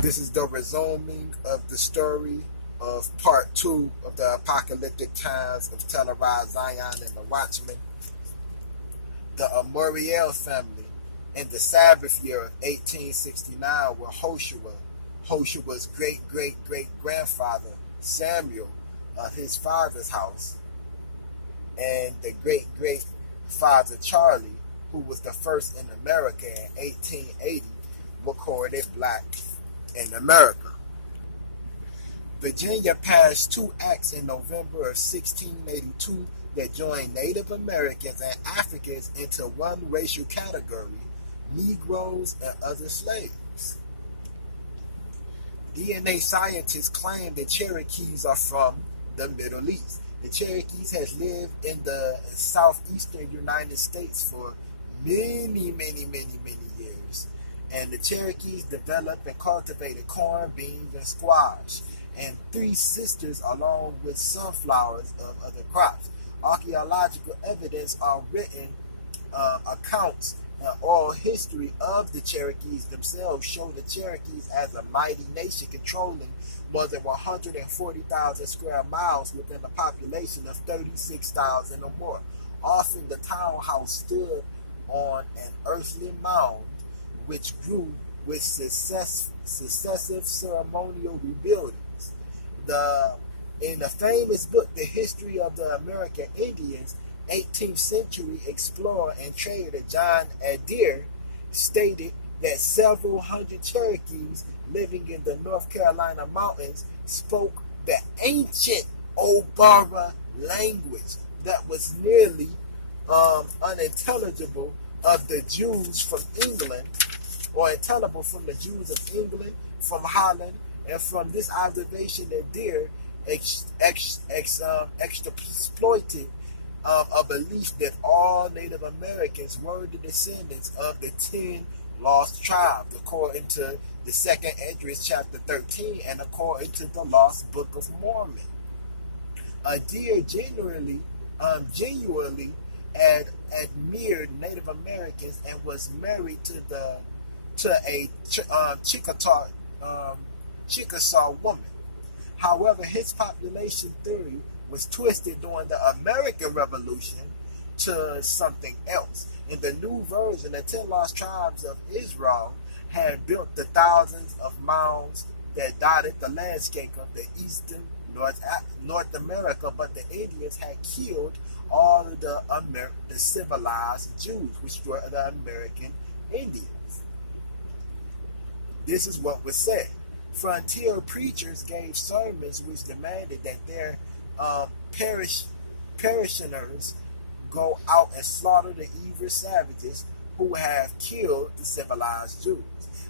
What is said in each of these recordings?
This is the resuming of the story of part 2 of the apocalyptic times of televised Zion and the Watchmen. The Amariel family in the Sabbath year of 1869 were Howshua's great-great-great-grandfather, Samuel, of his father's house, and the great-great-father Charlie, who was the first in America in 1880, recorded black in America. Virginia passed 2 acts in November of 1682 that joined Native Americans and Africans into one racial category, Negroes and other slaves. DNA scientists claim that Cherokees are from the Middle East. The Cherokees has lived in the southeastern United States for many years. And the Cherokees developed and cultivated corn, beans, and squash, and 3 sisters along with sunflowers of other crops. Archaeological evidence are written accounts and oral history of the Cherokees themselves show the Cherokees as a mighty nation controlling more than 140,000 square miles within a population of 36,000 or more. Often the townhouse stood on an earthly mound which grew with successive ceremonial rebuildings. In the famous book, The History of the American Indians, 18th century explorer and trader John Adair stated that several hundred Cherokees living in the North Carolina mountains spoke the ancient Obara language that was nearly unintelligible of the Jews from England, or intelligible from the Jews of England, from Holland, and from this observation that Deer exploited a belief that all Native Americans were the descendants of the 10 lost tribes, according to the 2nd Esdras chapter 13, and according to the Lost Book of Mormon. Deer genuinely admired Native Americans and was married to a Chickasaw woman. However, his population theory was twisted during the American Revolution to something else. In the new version, the 10 lost tribes of Israel had built the thousands of mounds that dotted the landscape of the eastern North America, but the Indians had killed all of the civilized Jews, which were the American Indians. This is what was said. Frontier preachers gave sermons which demanded that their parishioners go out and slaughter the evil savages who have killed the civilized Jews.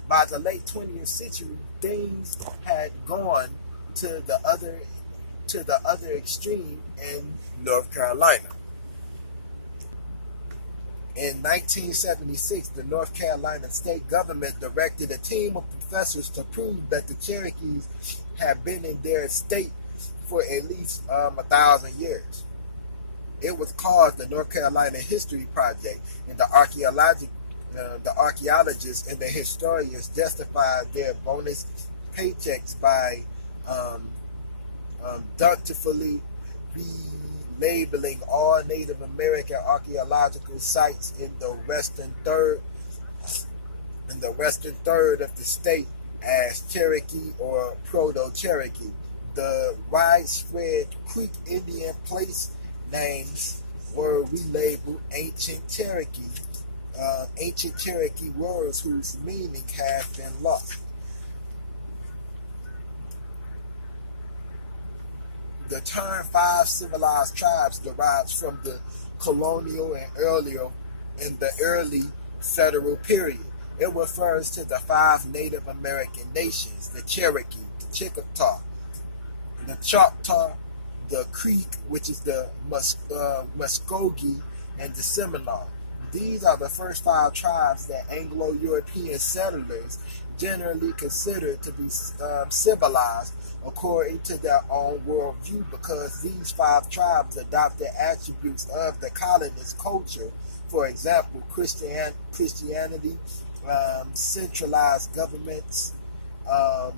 By the late 20th century, things had gone to the other extreme in North Carolina. In 1976, the North Carolina state government directed a team of professors to prove that the Cherokees had been in their state for at least 1,000 years. It was called the North Carolina History Project, and the archaeologists and the historians justified their bonus paychecks by dutifully relabeling all Native American archaeological sites in the western third of the state as Cherokee or Proto-Cherokee. The widespread Creek Indian place names were relabeled Ancient Cherokee words whose meaning have been lost. The term 5 civilized tribes derives from the colonial and the early federal period. It refers to the 5 Native American nations: the Cherokee, the Chickasaw, the Choctaw, the Creek, which is the Muskogee, and the Seminole. These are the first 5 tribes that Anglo-European settlers generally considered to be civilized according to their own worldview, because these 5 tribes adopted attributes of the colonist culture. For example, Christianity, centralized governments, um,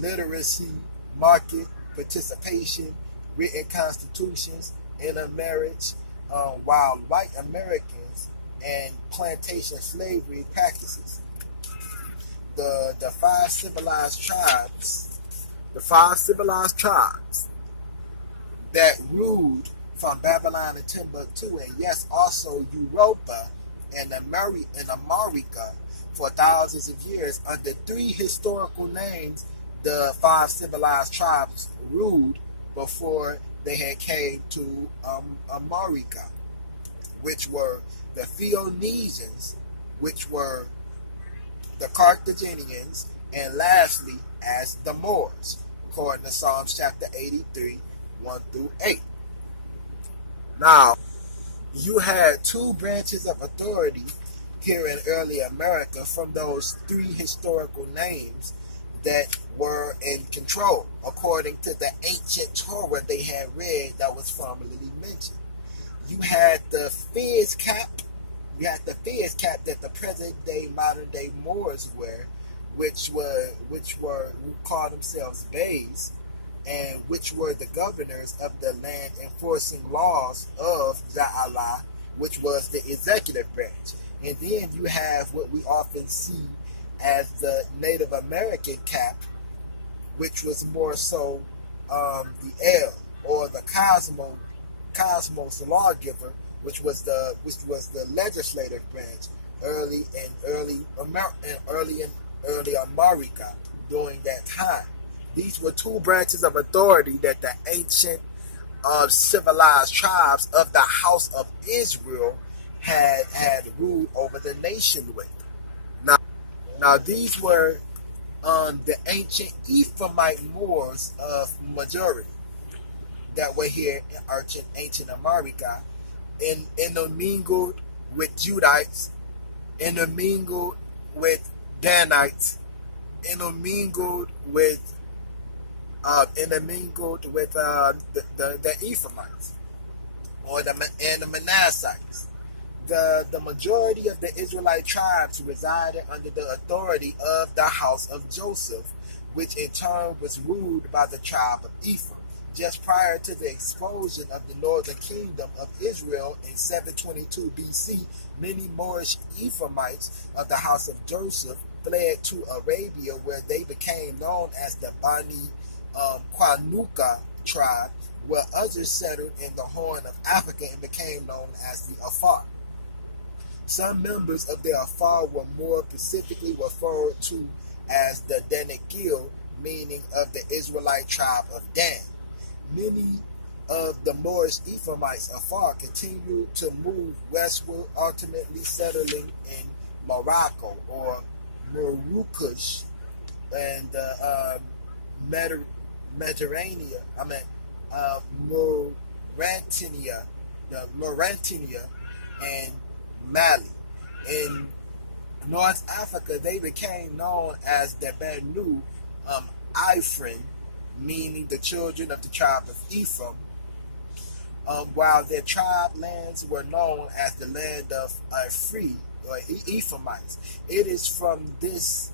literacy, market participation, written constitutions, intermarriage, while white Americans and plantation slavery practices. The five civilized tribes that ruled from Babylon and Timbuktu, and yes, also Europa and America for thousands of years under three historical names. The five civilized tribes ruled before they had came to America, which were the Phoenicians, which were the Carthaginians, and lastly as the Moors, according to Psalms chapter 83, 1 through 8. Now, you had two branches of authority here in early America from those three historical names that were in control, according to the ancient Torah they had read that was formerly mentioned. You had the fez cap. You had the fez cap that the present day, modern day Moors wear, which who called themselves Beys, and which were the governors of the land enforcing laws of Yehweh Alah, which was the executive branch. And then you have what we often see as the Native American cap, which was more so the El, or the Cosmos lawgiver, which was the legislative branch early America during that time. These were two branches of authority that the ancient civilized tribes of the house of Israel had ruled over the nation with. Now these were the ancient Ephraimite Moors of majority that were here in ancient America, intermingled with Judites, intermingled with Danites, intermingled with the Ephraimites and the Manassites. The majority of the Israelite tribes resided under the authority of the house of Joseph, which in turn was ruled by the tribe of Ephraim. Just prior to the expulsion of the northern kingdom of Israel in 722 BC, many Moorish Ephraimites of the house of Joseph fled to Arabia, where they became known as the Bani Kwanuka tribe, where others settled in the Horn of Africa and became known as the Afar. Some members of the Afar were more specifically referred to as the Danakil, meaning of the Israelite tribe of Dan. Many of the Moorish Ephraimites Afar continued to move westward, ultimately settling in Morocco or Marrakesh and the Mediterranean. Mauritania, and Mali. In North Africa, they became known as the Banu Ephraim, meaning the children of the tribe of Ephraim, while their tribe lands were known as the land of Ephraim, or Ephraimites. It is from this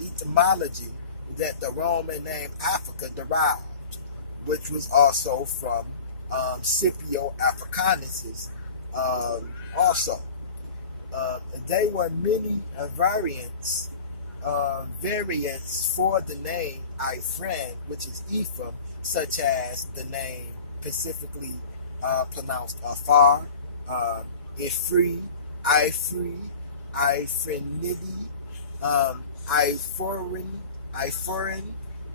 etymology that the Roman name Africa derived, which was also from Scipio Africanus. Also, there were many variants for the name Ephraim, which is Ephraim, such as the name specifically pronounced Afar, Ephraim, Ephraimidi, Iphorin,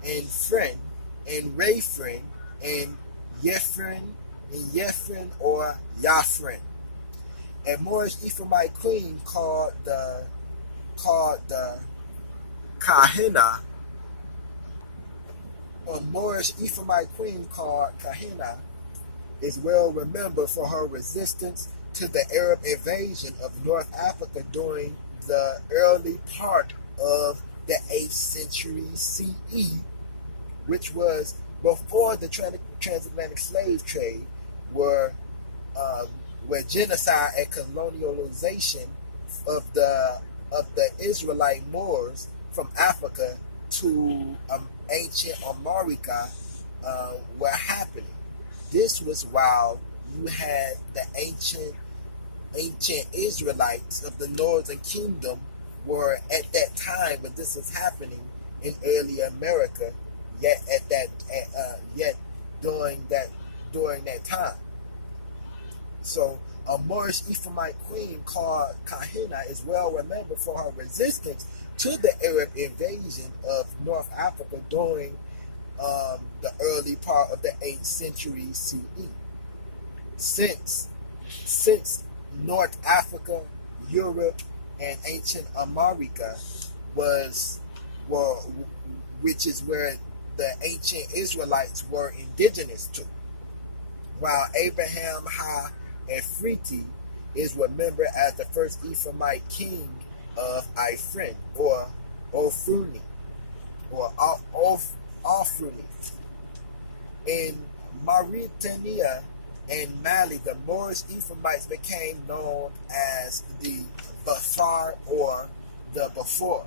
and Friend, and Rayfrin, and Yefrin, or Yafrin. A Moorish Ephraimite queen called the Kahina. A Moorish Ephraimite queen called Kahina is well remembered for her resistance to the Arab invasion of North Africa during the early part of the 8th century CE, which was before the transatlantic slave trade, where genocide and colonialization of the Israelite Moors from Africa to ancient America were happening. This was while you had the ancient Israelites of the Northern Kingdom were at that time when this was happening in early America, yet during that time. So a Moorish Ephraimite queen called Kahina is well remembered for her resistance to the Arab invasion of North Africa during the early part of the 8th century CE. Since North Africa, Europe, and ancient America which is where the ancient Israelites were indigenous to, while Abraham Ha-Ephriti is remembered as the first Ephraimite king of Ephraim, or Ofruni, or Ofruni. In Mauritania and Mali, the Moorish Ephraimites became known as the Bafar or the Bafur.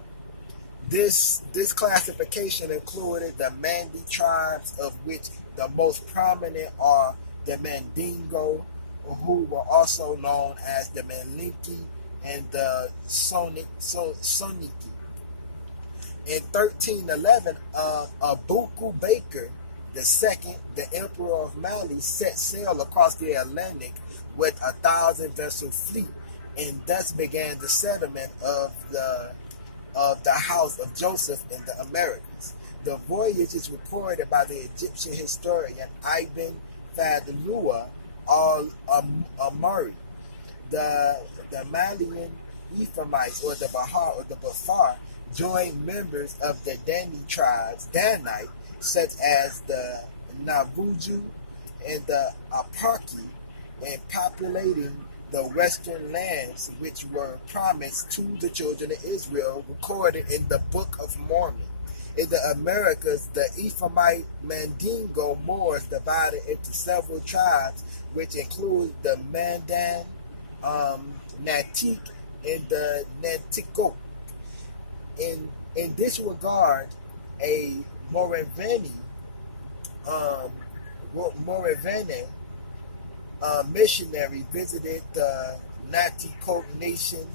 This classification included the Mandi tribes, of which the most prominent are the Mandingo, who were also known as the Malinki and the Soniki. In 1311, Abuku Baker II, the Emperor of Mali, set sail across the Atlantic with 1,000-vessel fleet, and thus began the settlement of the house of Joseph in the Americas. The voyage is recorded by the Egyptian historian Ibn Fadlua al-Amari. The Malian Ephraimites, or the Bahar or the Bafar, joined members of the Danite, such as the Nabuju and the Aparki, in populating the western lands which were promised to the children of Israel, recorded in the Book of Mormon. In the Americas, the Ephraimite Mandingo Moors divided into several tribes, which include the Mandan, Natik, and the Natiko. In this regard, a Moravian missionary visited the Natiko nation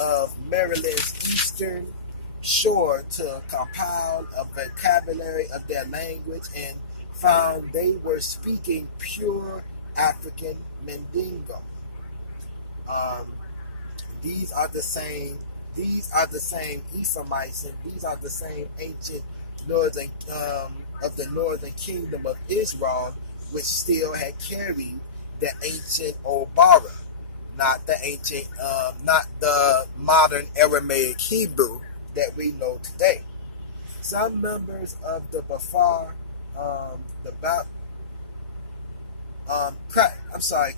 of Maryland's eastern shore to compile a vocabulary of their language, and found they were speaking pure African Mandingo. These are the same Ephraimites, and these are the same ancient northern of the northern kingdom of Israel, which still had carried the ancient Obara, not the modern Aramaic Hebrew that we know today. Some members of the Bafar,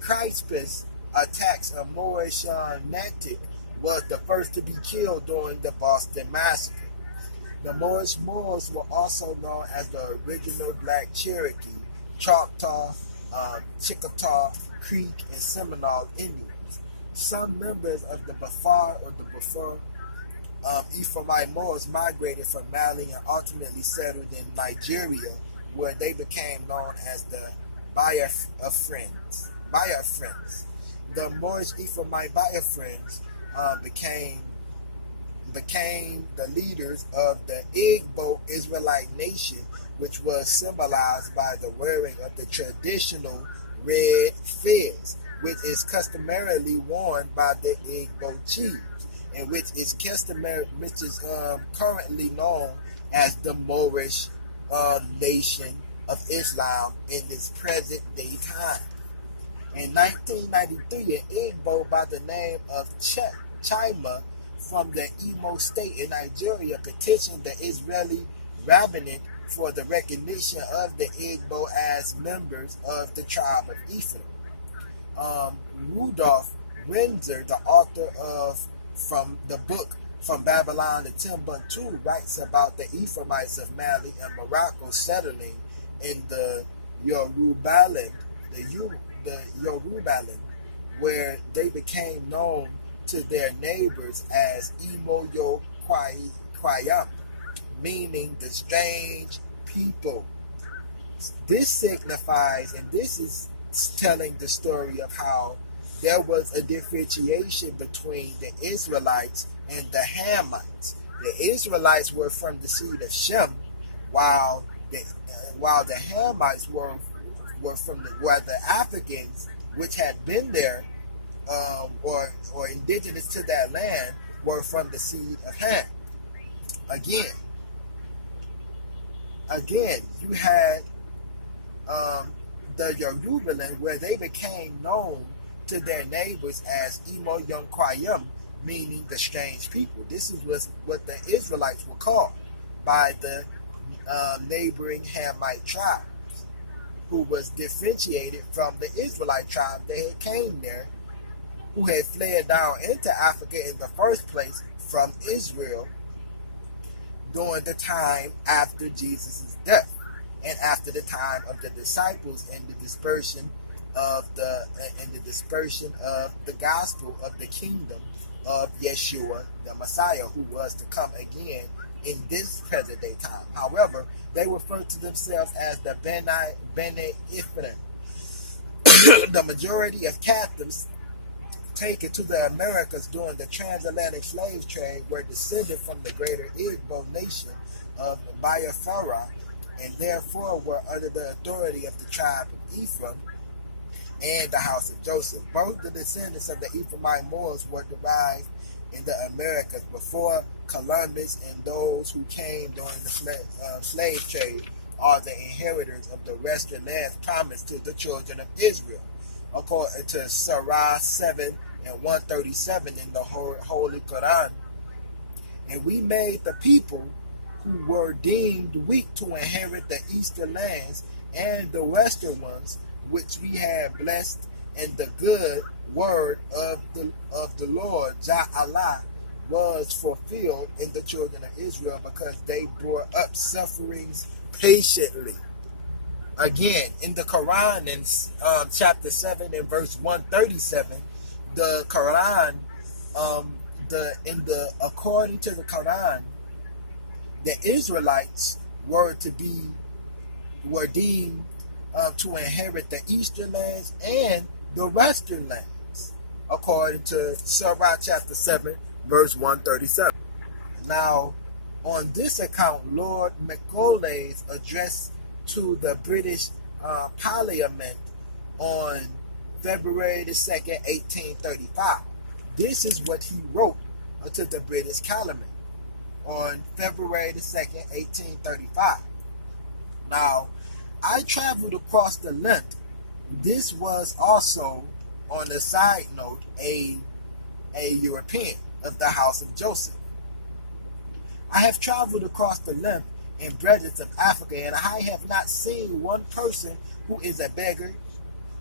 Crispus attacks a Moorish Natic was the first to be killed during the Boston Massacre. The Moorish Moors were also known as the original Black Cherokee, Choctaw, Chickasaw, Creek, and Seminole Indians. Some members of the Bafar or the Bafur Ephraimite Moors migrated from Mali and ultimately settled in Nigeria, where they became known as the Biafrans. The Moorish Ephraimite Biafrans became the leaders of the Igbo Israelite nation, which was symbolized by the wearing of the traditional red fez, which is customarily worn by the Igbo chiefs, and which is currently known as the Moorish Nation of Islam in its present day time. In 1993, an Igbo by the name of Chima from the Imo state in Nigeria petitioned the Israeli rabbinate for the recognition of the Igbo as members of the tribe of Ephraim. Rudolph Windsor, the author of From the book From Babylon to Timbuktu, writes about the Ephraimites of Mali and Morocco settling in the Yorubaland, where they became known to their neighbors as Imo Kwayam, meaning the strange people. This signifies, and this is telling the story of how there was a differentiation between the Israelites and the Hamites. The Israelites were from the seed of Shem, while the Hamites were the Africans, which had been there, or indigenous to that land, were from the seed of Ham. Again, you had the Yerubalim, where they became known to their neighbors as Emo Yom Kwayim, meaning the strange people. This is what the Israelites were called by the neighboring Hamite tribe, who was differentiated from the Israelite tribe that had came there, who had fled down into Africa in the first place from Israel during the time after Jesus' death, and after the time of the disciples and the dispersion of the gospel of the kingdom of Yeshua, the Messiah, who was to come again in this present day time. However, they refer to themselves as the Bani Ephraim. The majority of captives taken to the Americas during the transatlantic slave trade were descended from the greater Igbo nation of Biafra, and therefore were under the authority of the tribe of Ephraim and the house of Joseph. Both the descendants of the Ephraimite Moors were derived in the Americas before Columbus, and those who came during the slave trade are the inheritors of the western lands promised to the children of Israel, according to Sirach 7 and 137 in the Holy Quran. And we made the people who were deemed weak to inherit the eastern lands and the western ones, which we had blessed, and the good word of the Lord Yehweh Alah was fulfilled in the children of Israel, because they bore up sufferings patiently. Again, in the Quran, in chapter 7 and verse 137, the Quran, according to the Quran, the Israelites were deemed to inherit the eastern lands and the western lands, according to Sirach chapter 7, verse 137. Now, on this account, Lord Macaulay's address to the British Parliament on February the 2nd, 1835. This is what he wrote to the British Parliament on February the 2nd, 1835. Now, I traveled across the length. This was also, on a side note, a European of the house of Joseph. I have traveled across the length and breadth of Africa, and I have not seen one person who is a beggar,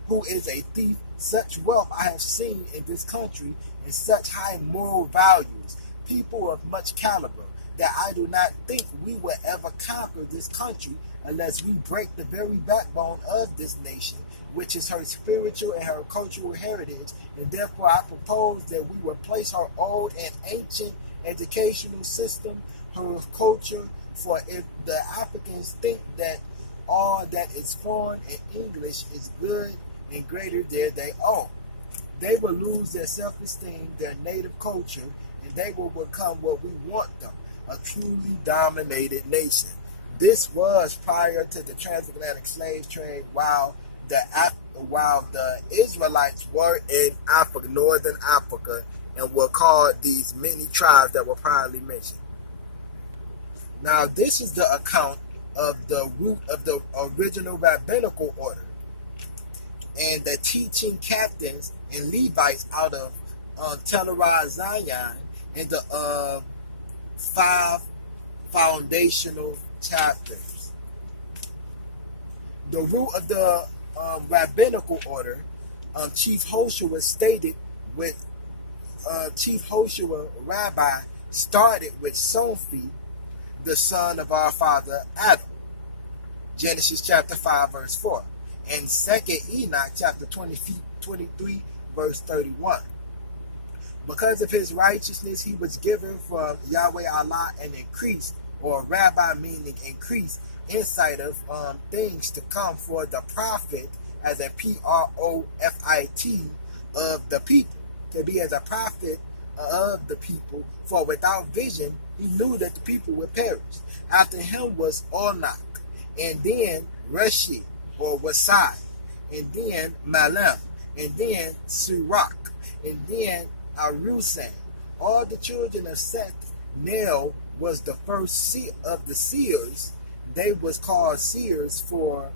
who is a thief. Such wealth I have seen in this country, and such high moral values, people of much caliber, that I do not think we will ever conquer this country unless we break the very backbone of this nation, which is her spiritual and her cultural heritage. And therefore I propose that we replace her old and ancient educational system, her culture, for if the Africans think that all that is foreign and English is good and greater than they own, they will lose their self-esteem, their native culture, and they will become what we want them, a truly dominated nation. This was prior to the transatlantic slave trade, while the Israelites were in Africa, northern Africa, and were called these many tribes that were priorly mentioned. Now, this is the account of the root of the original Rabbinical Order and the teaching captains and Levites out of Tellerah Zion, and the 5 foundational chapters. The root of the Rabbinical Order, Chief Howshua stated with Chief Howshua Rabbi started with Sonfi, the son of our father Adam, Genesis chapter 5 verse 4, and 2nd Enoch chapter 23 verse 31. Because of his righteousness, he was given from Yahweh Allah an increase, or rabbi meaning increase, insight of things to come for the prophet as a profit of the people, to be as a prophet of the people. For without vision, he knew that the people would perish. After him was Onoch, and then Rusi, or Wasai, and then Milam, and then Seruch, and then Arusan. All the children of Seth. Nail was the first of the seers. They was called seers for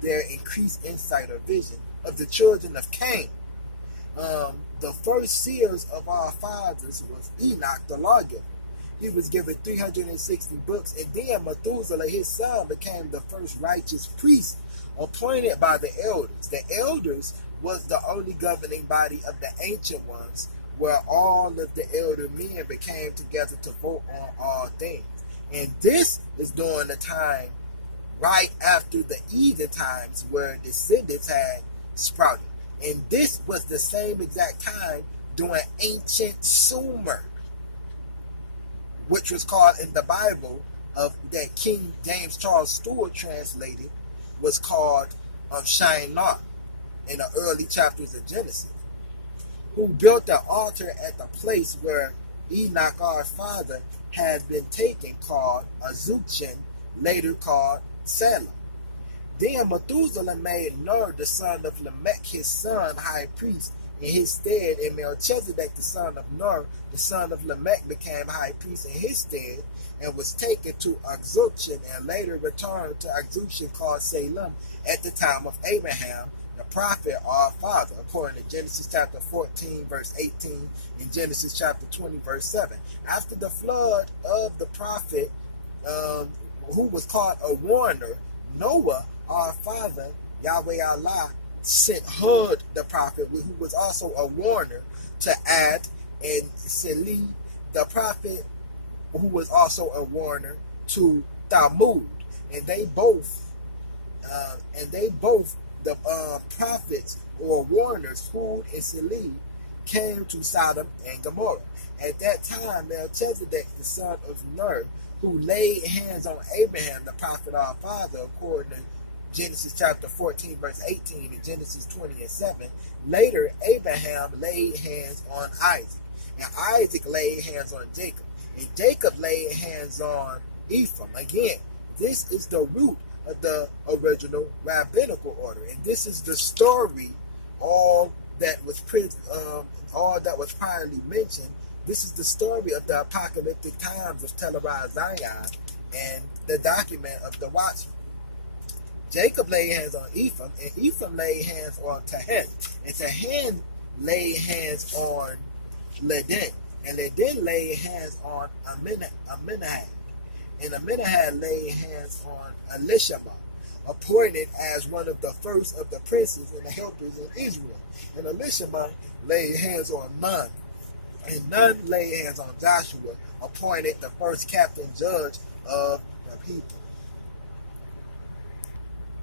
their increased insight or vision. Of the children of Cain, the first seers of our fathers was Enoch the lawgiver. He was given 360 books, and then Methuselah, his son, became the first righteous priest appointed by the elders. The elders was the only governing body of the ancient ones, where all of the elder men became together to vote on all things. And this is during the time right after the Eden times, where descendants had sprouted. And this was the same exact time during ancient Sumer, which was called in the Bible, of that King James Charles Stewart translated, was called Shinar in the early chapters of Genesis, who built an altar at the place where Enoch, our father, had been taken, called Azuchin, later called Salem. Then Methuselah made Nir, the son of Lamech, his son, high priest in his stead, and Melchisedech, the son of Nir, the son of Lamech, became high priest in his stead, and was taken to Azuchin, and later returned to Azuchin, called Salem, at the time of Abraham, the prophet, our father, according to Genesis chapter 14, verse 18, and Genesis chapter 20, verse 7. After the flood of the prophet, who was called a warner, Noah, our father, Yahweh Allah, sent Hud, the prophet, who was also a warner, to Arad, and Seli, the prophet, who was also a warner, to Thamud. And they both, the prophets or warners, Hud and Seli, came to Sodom and Gomorrah. At that time, Melchisedech, the son of Nir, who laid hands on Abraham, the prophet our father, according to Genesis chapter 14, verse 18, and Genesis 20 and 7. Later, Abraham laid hands on Isaac, and Isaac laid hands on Jacob, and Jacob laid hands on Ephraim. Again, this is the root of the original rabbinical order, and this is the story, all that was priorly mentioned. This is the story of the apocalyptic times of televised Zion and the document of the watchman. Jacob laid hands on Ephraim, and Ephraim laid hands on Tahan, and Tahan laid hands on Laden, and Laden laid hands on Aminahad, and Aminahad laid hands on Elishama, appointed as one of the first of the princes and the helpers in Israel. And Elishama laid hands on Nun, and Nun laid hands on Joshua, appointed the first captain judge of the people.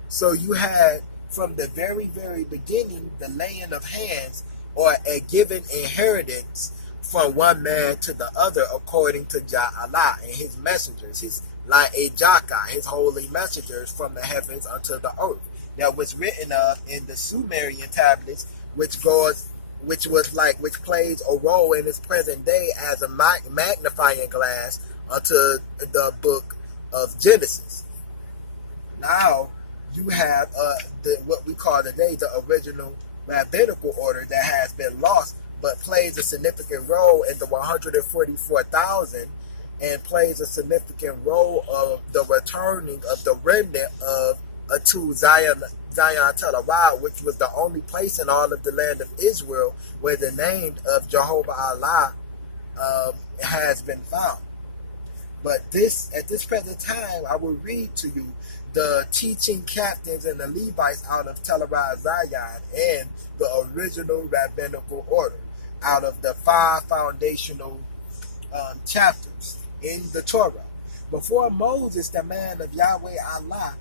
So you had, from the very, very beginning, the laying of hands, or a given inheritance from one man to the other, according to Yehweh Allah and his messengers, his La'ejaka, his holy messengers from the heavens unto the earth. That was written of in the Sumerian tablets, which plays a role in its present day as a magnifying glass unto the book of Genesis. Now, you have what we call today the original rabbinical order that has been lost, but plays a significant role in the 144,000, and plays a significant role of the returning of the remnant of to Zion Tel Arad, which was the only place in all of the land of Israel where the name of Jehovah Allah has been found. But at this present time, I will read to you the teaching captains and the Levites out of Televised Zion and the original rabbinical order out of the 5 foundational chapters in the Torah. Before Moses, the man of Yahweh Allah,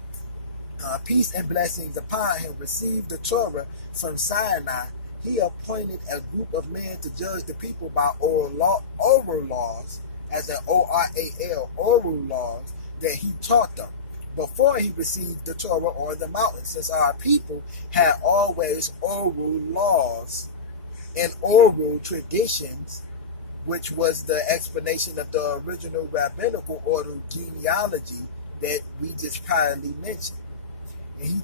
peace and blessings upon him, received the Torah from Sinai, He appointed a group of men to judge the people by oral laws, as in Oral, oral laws, that he taught them before he received the Torah on the mountain, since our people had always oral laws and oral traditions, which was the explanation of the original rabbinical order genealogy that we just kindly mentioned. And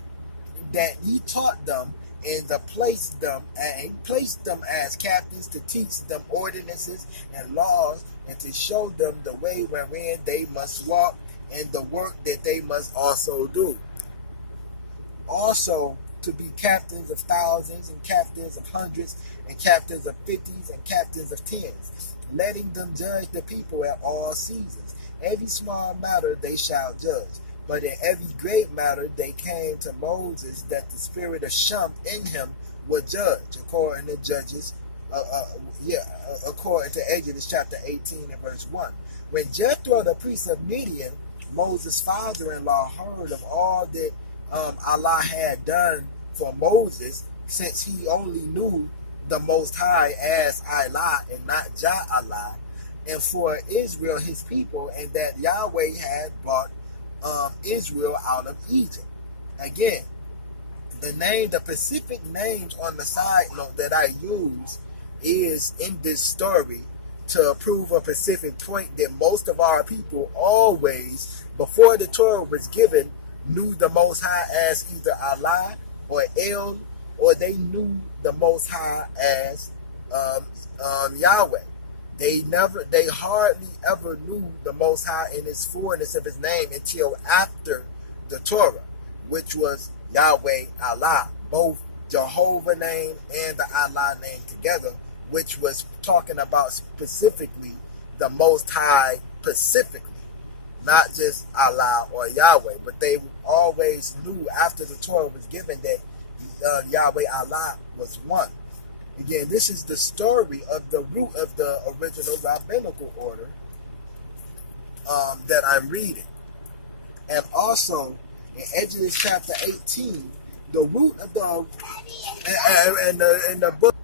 he taught them and placed them as captains to teach them ordinances and laws, and to show them the way wherein they must walk and the work that they must also do. Also, to be captains of thousands and captains of hundreds and captains of fifties and captains of tens, letting them judge the people at all seasons. Every small matter they shall judge, but in every great matter they came to Moses, that the spirit of Shem in him would judge, according to according to Exodus chapter 18 and verse 1. When Jethro, the priest of Midian, Moses' father-in-law, heard of all that Allah had done for Moses, since he only knew the Most High as Allah and not Allah, and for Israel his people, and that Yahweh had brought Israel out of Egypt. Again, the specific names on the side note that I use is in this story to prove a specific point that most of our people always, before the Torah was given, knew the Most High as either Allah or El, or they knew the Most High as Yahweh. They hardly ever knew the Most High in his fullness of his name until after the Torah, which was Yahweh Allah, both Jehovah name and the Allah name together, which was talking about specifically the Most High specifically, not just Allah or Yahweh, but they always knew after the Torah was given that Yahweh Allah was one. Again, this is the story of the root of the original rabbinical order that I'm reading. And also, in Exodus chapter 18, the root of the in the book,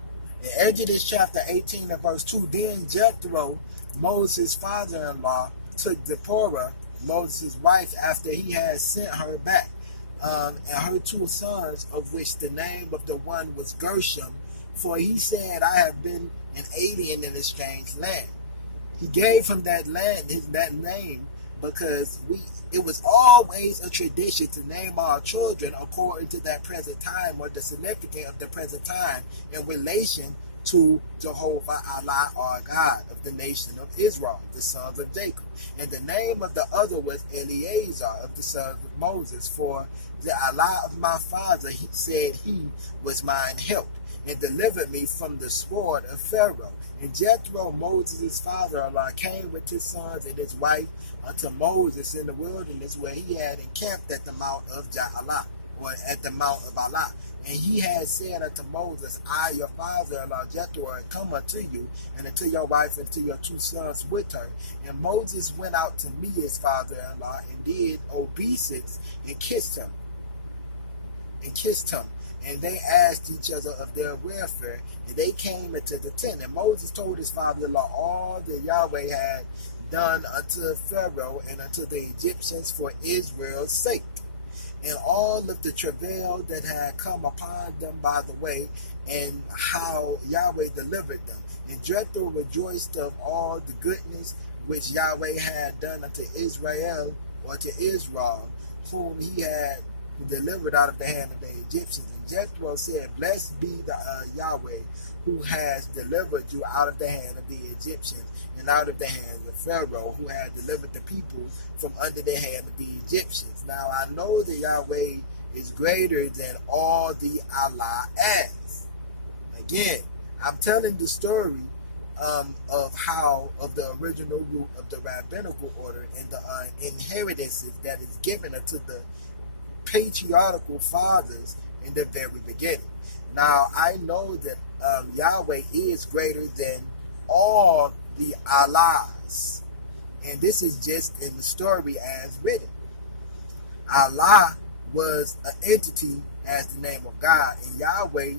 in Exodus chapter 18 and verse 2, then Jethro, Moses' father-in-law, took Zipporah, Moses' wife, after he had sent her back, and her two sons, of which the name of the one was Gershom, for he said, I have been an alien in a strange land. He gave him that name because it was always a tradition to name our children according to that present time, or the significance of the present time in relation to Jehovah Allah, our God, of the nation of Israel, the sons of Jacob. And the name of the other was Eleazar, of the sons of Moses, for the Allah of my father, he said, he was mine help, and delivered me from the sword of Pharaoh. And Jethro, Moses' father-in-law, came with his sons and his wife unto Moses in the wilderness, where he had encamped at the mount of Ja'alah, or at the mount of Allah. And he had said unto Moses, I, your father-in-law Jethro, come unto you, and unto your wife, and to your two sons with her. And Moses went out to meet his father-in-law, and did obeisance, and kissed him. And they asked each other of their welfare, and they came into the tent. And Moses told his father-in-law all that Yahweh had done unto Pharaoh and unto the Egyptians for Israel's sake, and all of the travail that had come upon them by the way, and how Yahweh delivered them. And Jethro rejoiced of all the goodness which Yahweh had done unto Israel, or to Israel, whom he had delivered out of the hand of the Egyptians. And Jethro said, blessed be the Yahweh, who has delivered you out of the hand of the Egyptians, and out of the hands of Pharaoh, who had delivered the people from under the hand of the Egyptians. Now I know that Yahweh is greater than all the Allah as. Again, I'm telling the story of the original root of the rabbinical order, and the inheritances that is given unto the patriarchal fathers in the very beginning. Now I know that Yahweh is greater than all the Allahs, and this is just in the story as written. Allah was an entity as the name of God, and Yahweh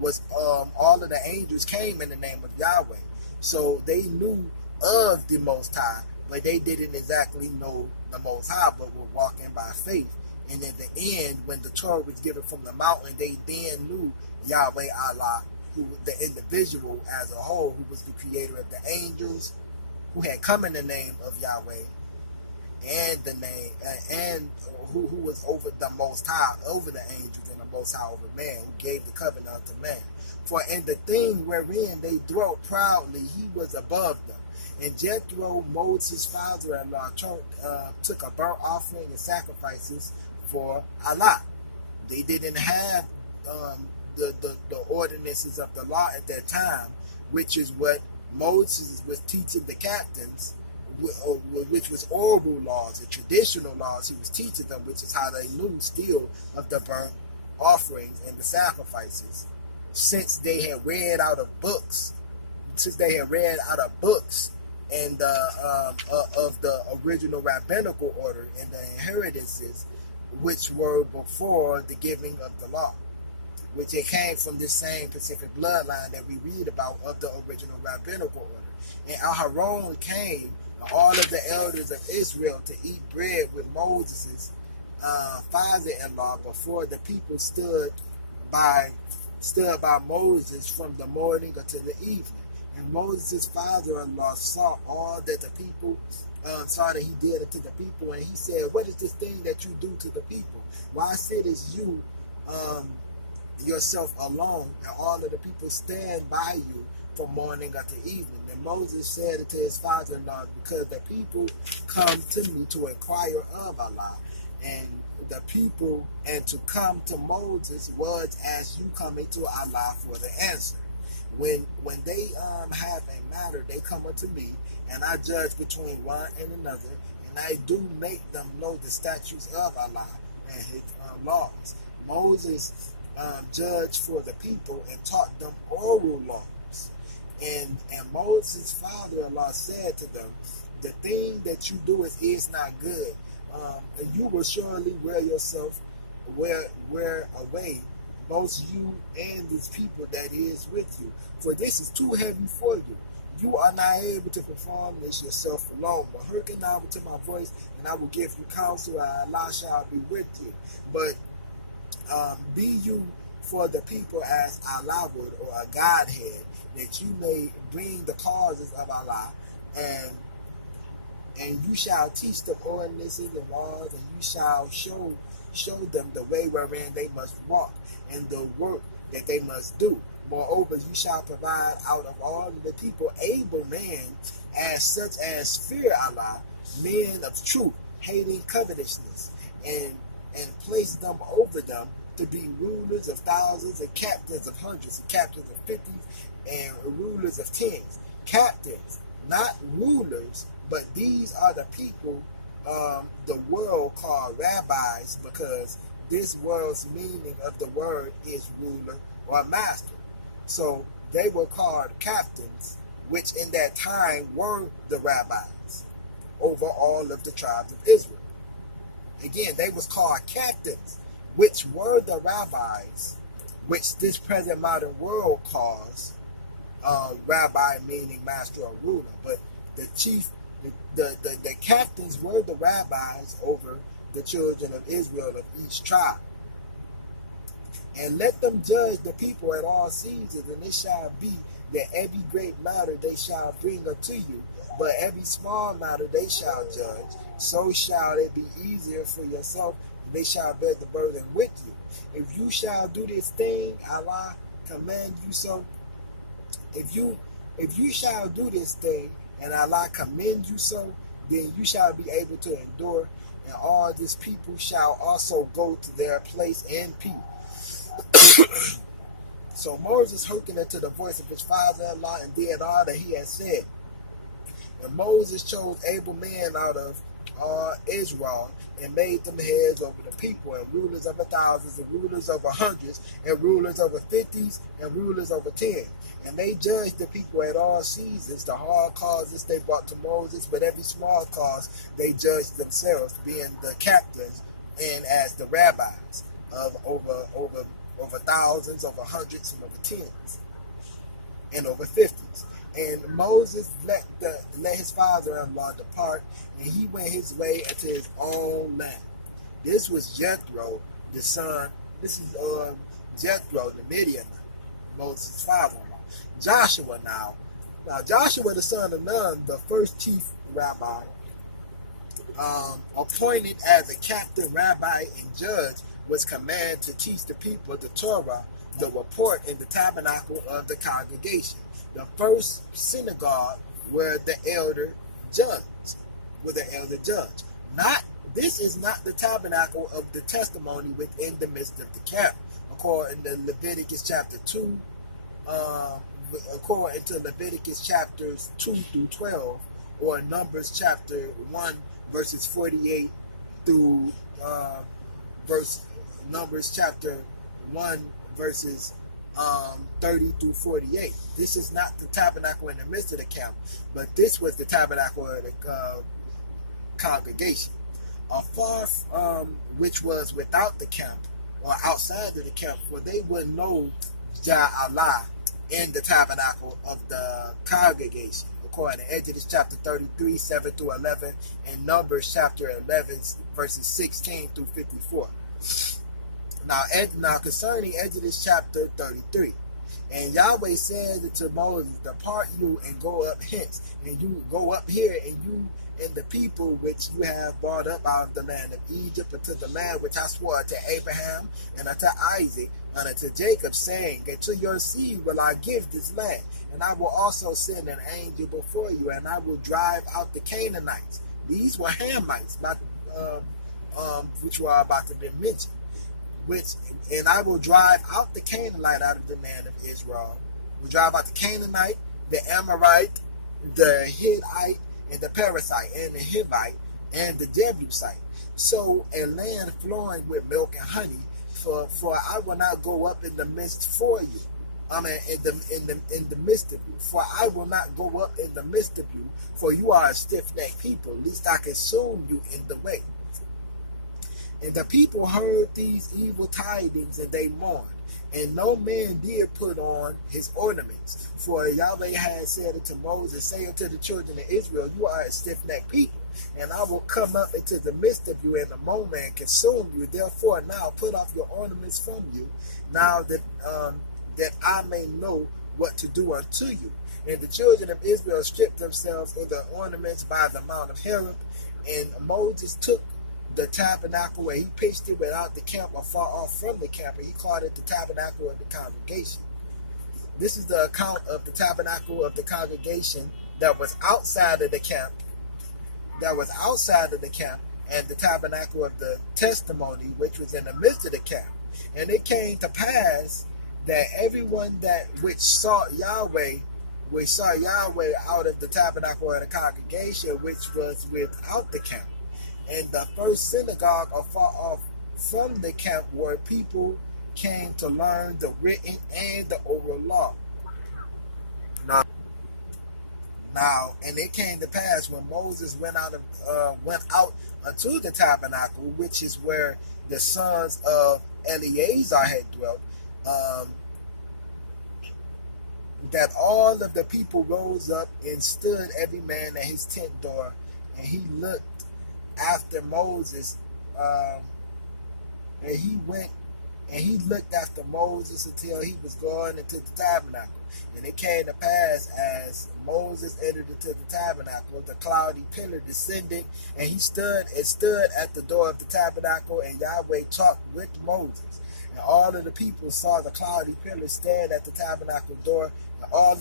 was all of the angels came in the name of Yahweh. So they knew of the Most High, but they didn't exactly know the Most High, but were walking by faith. And in the end, when the Torah was given from the mountain, they then knew Yahweh Allah, who the individual as a whole, who was the creator of the angels, who had come in the name of Yahweh, and the name and who was over the Most High, over the angels, and the Most High over man, who gave the covenant unto man. For in the thing wherein they dwelt proudly, he was above them. And Jethro, Moses' father-in-law, took a burnt offering and sacrifices for Allah. They didn't have the ordinances of the law at that time, which is what Moses was teaching the captains, which was oral laws, the traditional laws he was teaching them, which is how they knew still of the burnt offerings and the sacrifices, since they had read out of books, and of the original Rabbinical Order and the inheritances, which were before the giving of the law, which it came from this same specific bloodline that we read about of the original Rabbinical Order. And Aharon came, all of the elders of Israel, to eat bread with Moses' father-in-law before the people stood by Moses from the morning until the evening. And Moses' father-in-law saw all that the people saw that he did unto the people, and he said, "What is this thing that you do to the people? Why sittest you yourself alone, and all of the people stand by you from morning unto evening?" And Moses said unto his father-in-law, "Because the people come to me to inquire of Allah." And the people, and to come to Moses was as you coming to Allah for the answer. When they have a matter, they come unto me, and I judge between one and another, and I do make them know the statutes of Allah and his laws. Moses judged for the people and taught them oral laws. And Moses' father-in-law said to them, "The thing that you do is not good. And you will surely wear away, both you and this people that is with you. For this is too heavy for you. You are not able to perform this yourself alone. But hearken now to my voice, and I will give you counsel, and Allah shall be with you. But be you for the people as Allah would, or a Godhead, that you may bring the causes of Allah, and you shall teach them ordinances and laws, and you shall show them the way wherein they must walk, and the work that they must do. Moreover, you shall provide out of all of the people able men, as such as fear Allah, men of truth, hating covetousness, and place them over them to be rulers of thousands, and captains of hundreds, and captains of 50s, and rulers of tens. Captains, not rulers, but these are the people the world called rabbis, because this world's meaning of the word is ruler or master. So they were called captains, which in that time were the rabbis over all of the tribes of Israel. Again, they was called captains, which were the rabbis, which this present modern world calls rabbi, meaning master or ruler. But the captains were the rabbis over the children of Israel of each tribe. And let them judge the people at all seasons, and it shall be that every great matter they shall bring unto you, but every small matter they shall judge. So shall it be easier for yourself, and they shall bear the burden with you. If you shall do this thing, Allah command you so. If you shall do this thing, and Allah commend you so, then you shall be able to endure, and all this people shall also go to their place in peace. So Moses hearkened unto the voice of his father-in-law, and did all that he had said. And Moses chose able men out of all Israel, and made them heads over the people, and rulers over thousands, and rulers over hundreds, and rulers over 50s, and rulers over 10. And they judged the people at all seasons. The hard causes they brought to Moses, but every small cause they judged themselves, being the captains and as the rabbis of over over thousands, over hundreds, and over tens, and over 50s. And Moses let his father-in-law depart, and he went his way into his own land. This was Jethro, the son. This is Jethro, the Midianite, Moses' father-in-law. Joshua now. Now Joshua, the son of Nun, the first chief rabbi, appointed as a captain, rabbi, and judge, was commanded to teach the people the Torah, the report, in the tabernacle of the congregation. The first synagogue where the elder judge, This is not the tabernacle of the testimony within the midst of the camp, according to Leviticus chapter 2, according to Leviticus chapters 2 through 12, or Numbers chapter 1, verses 48 through Numbers chapter 1, verses 30 through 48. This is not the tabernacle in the midst of the camp, but this was the tabernacle of the congregation, afar which was without the camp, or outside of the camp, for they would know Yehweh Alah in the tabernacle of the congregation, according to Exodus chapter 33, 7 through 11, and Numbers chapter 11, verses 16 through 54. Now concerning Exodus chapter 33, and Yahweh said to Moses, depart you and go up hence, and you go up here, and you and the people which you have brought up out of the land of Egypt, unto the land which I swore unto Abraham and unto Isaac and unto Jacob, saying, and to your seed will I give this land, and I will also send an angel before you, and I will drive out the Canaanites. These were Hamites, which were about to be mentioned. And I will drive out the Canaanite out of the land of Israel. Will drive out the Canaanite, the Amorite, the Hittite, and the Perizzite, and the Hivite, and the Jebusite. So a land flowing with milk and honey. For I will not go up in the midst for you. In the midst of you. For I will not go up in the midst of you. For you are a stiff-necked people, lest I consume you in the way. And the people heard these evil tidings, and they mourned. And no man did put on his ornaments. For Yahweh had said unto Moses, say unto the children of Israel, you are a stiff-necked people, and I will come up into the midst of you in a moment and consume you. Therefore now put off your ornaments from you, now that I may know what to do unto you. And the children of Israel stripped themselves of their ornaments by the mount of Horeb, and Moses took the tabernacle where he pitched it without the camp, or far off from the camp, and he called it the tabernacle of the congregation. This is the account of the tabernacle of the congregation that was outside of the camp, and the tabernacle of the testimony, which was in the midst of the camp. And it came to pass that everyone which saw Yahweh out of the tabernacle of the congregation, which was without the camp. And the first synagogue afar off from the camp, where people came to learn the written and the oral law. Now, and it came to pass when Moses went out unto the tabernacle, which is where the sons of Eleazar had dwelt, that all of the people rose up and stood every man at his tent door, and he looked after Moses, and he went and he looked after Moses until he was going into the tabernacle. And it came to pass, as Moses entered into the tabernacle, the cloudy pillar descended, and he stood at the door of the tabernacle, and Yahweh talked with Moses. And all of the people saw the cloudy pillar stand at the tabernacle door, and all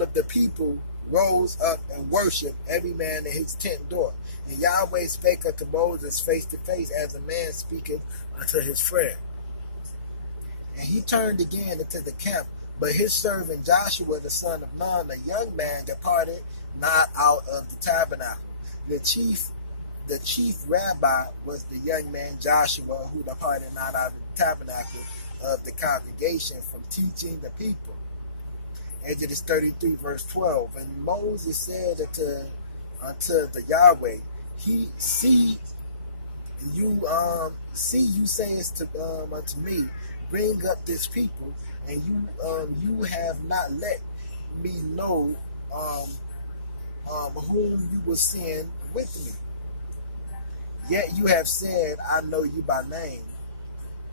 of the people rose up and worshiped, every man at his tent door. And Yahweh spake unto Moses face to face, as a man speaketh unto his friend. And he turned again into the camp, but his servant Joshua the son of Nun, a young man, departed not out of the tabernacle. The chief rabbi was the young man Joshua, who departed not out of the tabernacle of the congregation from teaching the people. Exodus 33, verse 12. And Moses said unto the Yahweh, you say it's to unto me, bring up this people, and you have not let me know whom you will send with me. Yet you have said, I know you by name,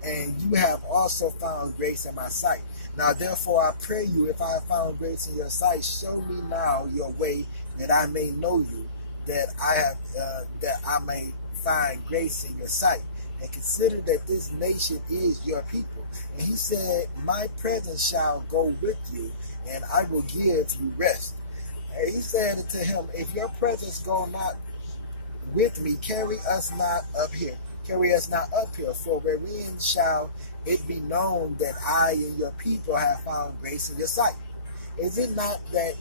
and you have also found grace in my sight. Now therefore I pray you, if I have found grace in your sight, show me now your way, that I may know you, that I may find grace in your sight, and consider that this nation is your people. And he said, my presence shall go with you, and I will give you rest. And he said unto him, if your presence go not with me, carry us not up here. Carry us not up here, for wherein shall it be known that I and your people have found grace in your sight? Is it not that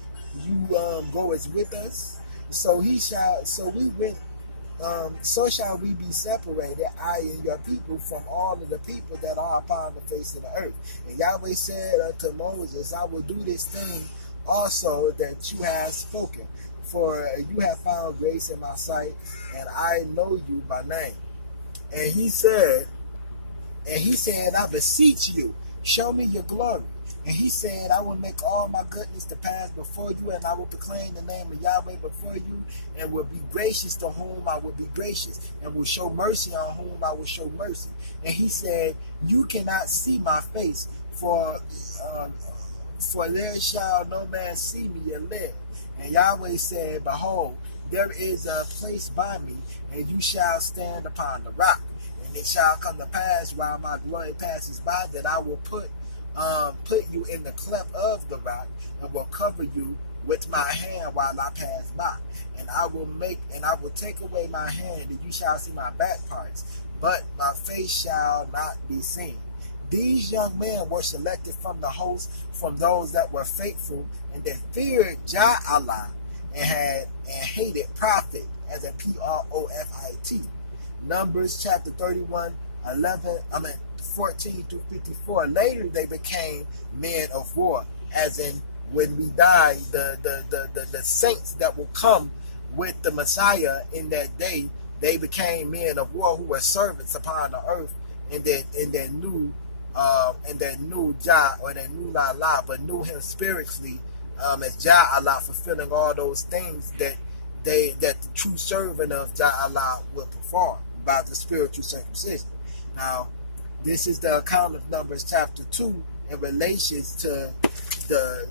you go as with us? So shall we be separated, I and your people, from all of the people that are upon the face of the earth. And Yahweh said unto Moses, I will do this thing also that you have spoken, for you have found grace in my sight, and I know you by name. And he said, I beseech you, show me your glory. And he said, I will make all my goodness to pass before you, and I will proclaim the name of Yahweh before you, and will be gracious to whom I will be gracious, and will show mercy on whom I will show mercy. And he said, you cannot see my face, for there shall no man see me and live. And Yahweh said, behold, there is a place by me, and you shall stand upon the rock. And it shall come to pass while my glory passes by, that I will put you in the cleft of the rock, and will cover you with my hand while I pass by. And I will take away my hand, and you shall see my back parts, but my face shall not be seen. These young men were selected from the host, from those that were faithful, and that feared Yehweh Alah, and hated profit, as in profit. Numbers chapter 31, 14 through 54. Later they became men of war, as in when we die, the saints that will come with the Messiah in that day, they became men of war who were servants upon the earth, and that knew Jah, or that knew not Allah, but knew him spiritually, as Yehweh Alah, fulfilling all those things that the true servant of Yehweh Alah will perform by the spiritual circumcision. Now, this is the account of Numbers chapter 2 in relations to the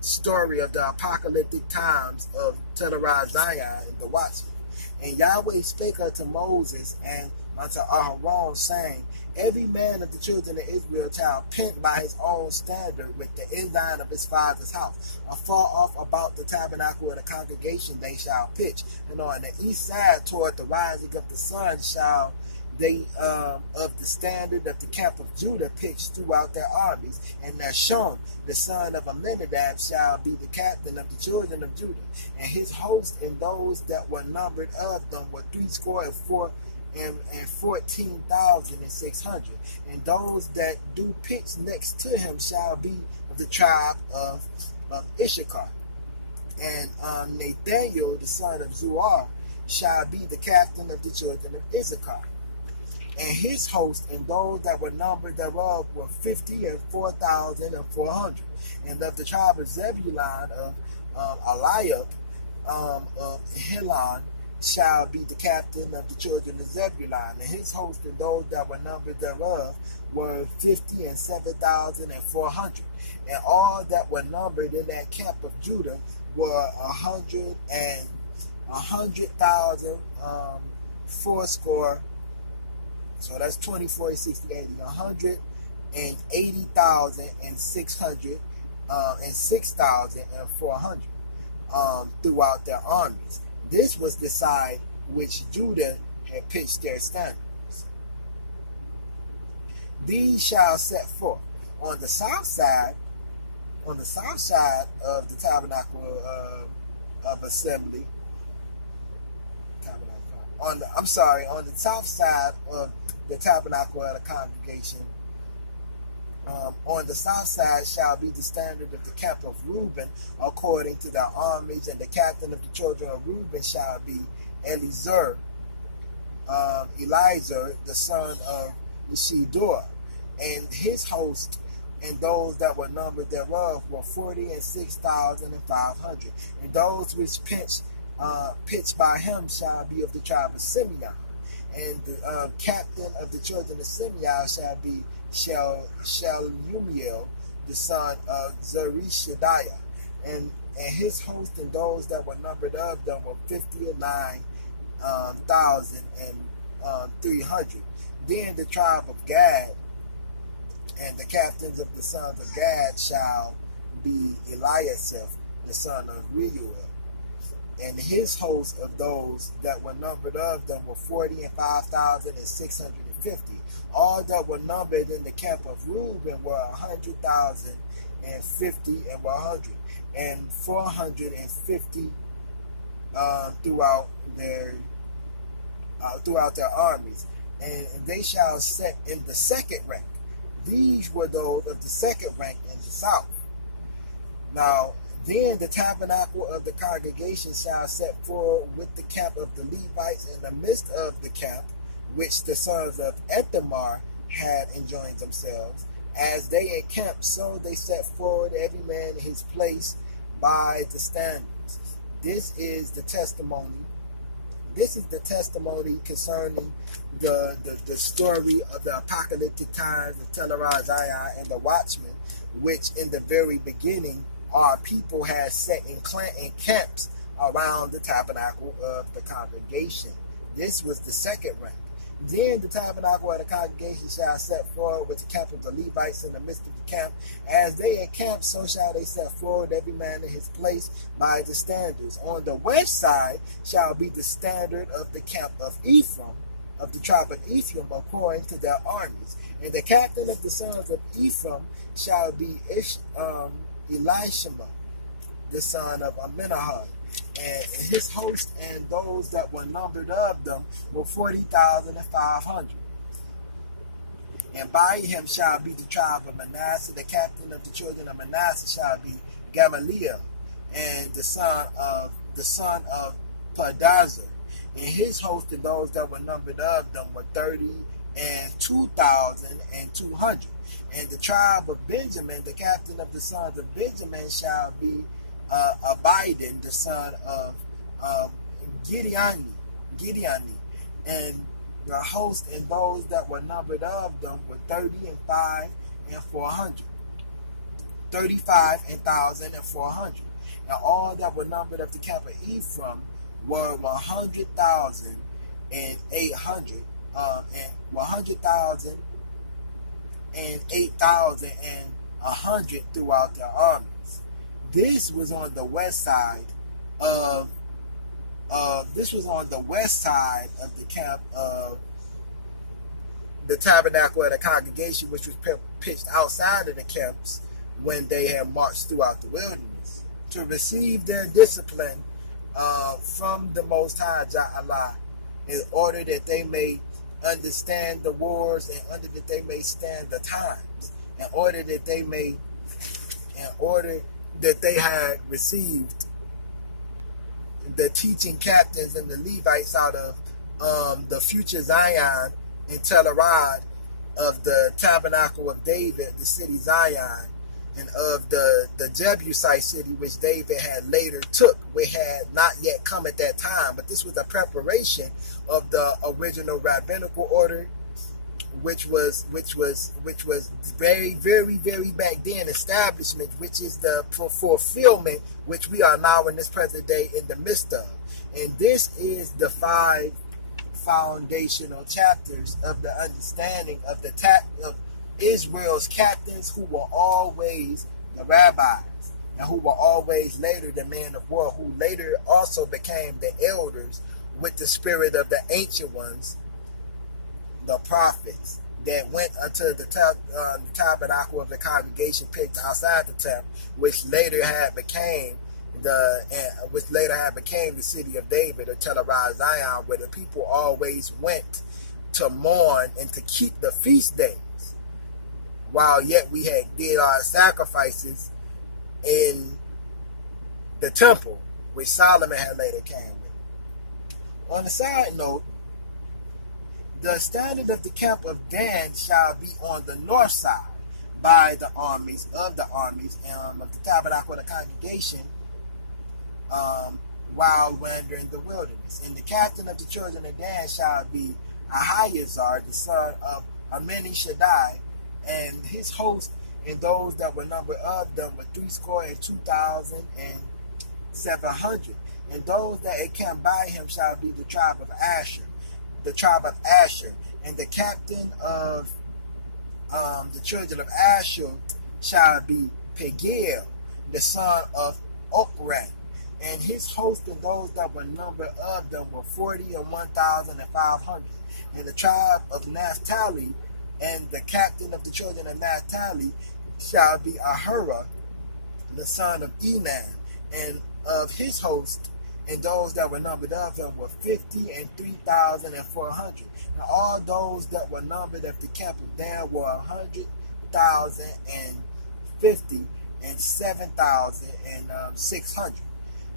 story of the apocalyptic times of Tedorah Zion, the watchman. And Yahweh spake unto Moses and unto Aaron, saying, every man of the children of Israel shall pent by his own standard with the ensign of his father's house. Afar off about the tabernacle of the congregation they shall pitch, and on the east side toward the rising of the sun shall they of the standard of the camp of Judah pitch throughout their armies. And Nashon, the son of Amminadab, shall be the captain of the children of Judah. And his host and those that were numbered of them were threescore and 14,600. And those that do pitch next to him shall be of the tribe of Issachar. And Nathaniel, the son of Zuar, shall be the captain of the children of Issachar. And his host and those that were numbered thereof were 54,400. And of the tribe of Zebulun, of Eliab, of Helon, shall be the captain of the children of Zebulun. And his host and those that were numbered thereof were 57,400. And all that were numbered in that camp of Judah were 100,000 fourscore. So that's 24, 60, 80, 180,600 and 6,400 throughout their armies. This was the side which Judah had pitched their standards. These shall set forth on the south side of the tabernacle of assembly. On the south side of the tabernacle of the congregation. On the south side shall be the standard of the camp of Reuben, according to their armies, and the captain of the children of Reuben shall be Eliezer, Eliezer, the son of Shedeur, and his host, and those that were numbered thereof were 46,500. And those which pitched by him shall be of the tribe of Simeon. And the captain of the children of Simeon shall be Shelumiel, the son of Zerishadiah. And his host and those that were numbered of them were 59,300. Then the tribe of Gad, and the captains of the sons of Gad shall be Eliasaph, the son of Reuel. And his host of those that were numbered of them were 45,650. All that were numbered in the camp of Reuben were 100,050 and 100, and 450 throughout their armies. And they shall set in the second rank. These were those of the second rank in the south. Now, then the tabernacle of the congregation shall set forward with the camp of the Levites in the midst of the camp, which the sons of Ithamar had enjoined themselves. As they encamped, so they set forward every man in his place by the standards. This is the testimony. This is the testimony concerning the story of the apocalyptic times, the Telerized Zion, and the watchman, which in the very beginning our people had set in camps around the tabernacle of the congregation. This was the second rank. Then the tabernacle of the congregation shall set forward with the camp of the Levites in the midst of the camp. As they encamp, so shall they set forward every man in his place by the standards. On the west side shall be the standard of the camp of Ephraim, of the tribe of Ephraim, according to their armies. And the captain of the sons of Ephraim shall be Elishama, the son of Amminahad, and his host and those that were numbered of them were 40,500. And by him shall be the tribe of Manasseh. The captain of the children of Manasseh shall be Gamaliel, and the son of Pedazur. And his host and those that were numbered of them were 32,200. And the tribe of Benjamin, the captain of the sons of Benjamin shall be Abidan, the son of Gideoni. And the host and those that were numbered of them were 35,400. And all that were numbered of the camp of Ephraim were 100,800, and 100,000 and 8,100 throughout their armies. This was on the west side of the camp of the tabernacle of the congregation, which was pitched outside of the camps when they had marched throughout the wilderness to receive their discipline from the Most High Yehweh Alah, in order that they may understand the wars, in order that they may stand the times, in order that they had received the teaching captains and the Levites out of the future Zion and Tel Arad, of the tabernacle of David, the city Zion, and of the Jebusite city which David had later took, which had not yet come at that time. But this was a preparation of the original Rabbinical Order, which was very, very, very back then establishment, which is the fulfillment which we are now in this present day in the midst of. And this is the 5 foundational chapters of the understanding of of Israel's captains, who were always the rabbis, and who were always later the men of war, who later also became the elders with the spirit of the ancient ones, the prophets, that went unto the tabernacle of the congregation picked outside the temple, which later had became the city of David, or Telerized Zion, where the people always went to mourn and to keep the feast days, while yet we had did our sacrifices in the temple, which Solomon had later came with. On the side note, The standard of the camp of Dan shall be on the north side by the armies of the tabernacle of the congregation, while wandering the wilderness. And the captain of the children of Dan shall be Ahiezar, the son of Amminishadai, and his host, and those that were numbered of them were 62,700. And those that encamped by him shall be the tribe of Asher, and the captain of the children of Asher shall be Pagiel, the son of Arad, and his host, and those that were numbered of them were 41,500. And the tribe of Naphtali, and the captain of the children of Naphtali shall be Ahura, the son of Enan, and of his host, and those that were numbered of him were 53,400. Now all those that were numbered of the camp of Dan were 100,050 and 7,600.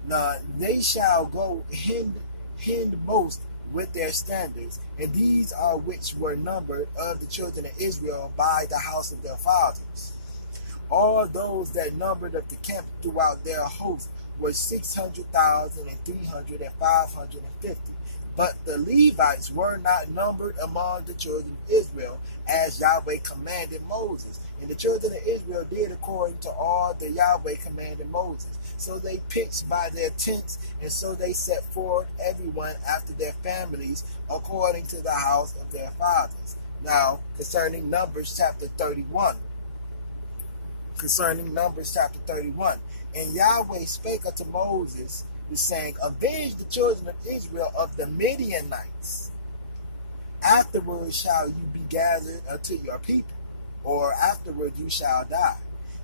Now they shall go hindmost with their standards, and these are which were numbered of the children of Israel by the house of their fathers. All those that numbered of the camp throughout their host were 600,300 and 550. But the Levites were not numbered among the children of Israel, as Yahweh commanded Moses. And the children of Israel did according to all that Yahweh commanded Moses. So they pitched by their tents, and so they set forward everyone after their families, according to the house of their fathers. Now, concerning Numbers chapter 31. And Yahweh spake unto Moses, saying, avenge the children of Israel of the Midianites. Afterward shall you be gathered unto your people, or afterward you shall die.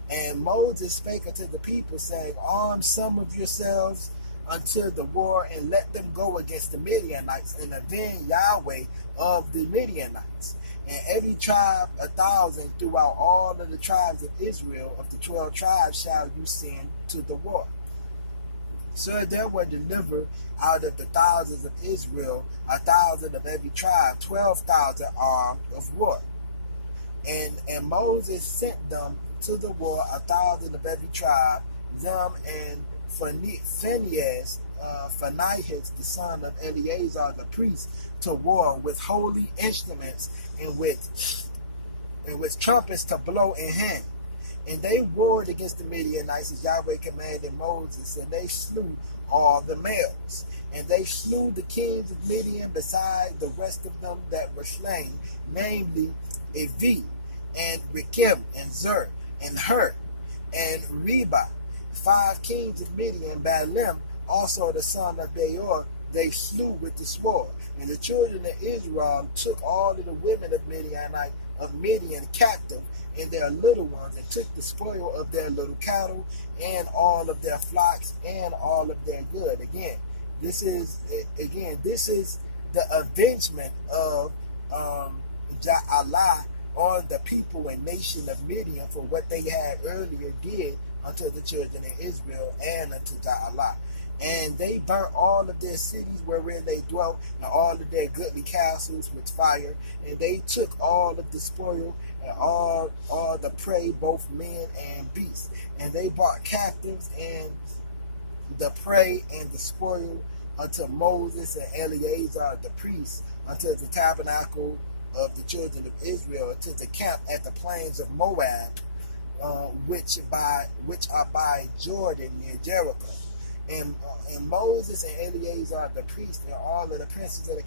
And Moses spake unto the people, saying, arm some of yourselves unto the war, and let them go against the Midianites, and avenge Yahweh of the Midianites. And every tribe 1,000 throughout all of the tribes of Israel, of the 12 tribes, shall you send to the war. So there were delivered out of the thousands of Israel 1,000 of every tribe, 12,000 armed of war. And Moses sent them to the war 1,000 of every tribe, them and Phinehas, the son of Eleazar the priest, to war with holy instruments and with trumpets to blow in hand. And they warred against the Midianites as Yahweh commanded Moses, and they slew all the males. And they slew the kings of Midian beside the rest of them that were slain, namely Evi, and Rekem, and Zer, and Hur, and Reba. 5 kings of Midian, Balaam, also the son of Beor, they slew with the sword. And the children of Israel took all of the women of Midian captive, and their little ones, and took the spoil of their little cattle, and all of their flocks, and all of their good. This is the avengement of Yehweh Alah on the people and nation of Midian for what they had earlier did unto the children of Israel and unto Yehweh Alah. And they burnt all of their cities wherein they dwelt, and all of their goodly castles with fire. And they took all of the spoil, and all the prey, both men and beasts. And they brought captives and the prey and the spoil unto Moses and Eleazar the priest, unto the tabernacle of the children of Israel, to the camp at the plains of Moab, which are by Jordan near Jericho. And Moses and Eleazar the priest and all of the princes of the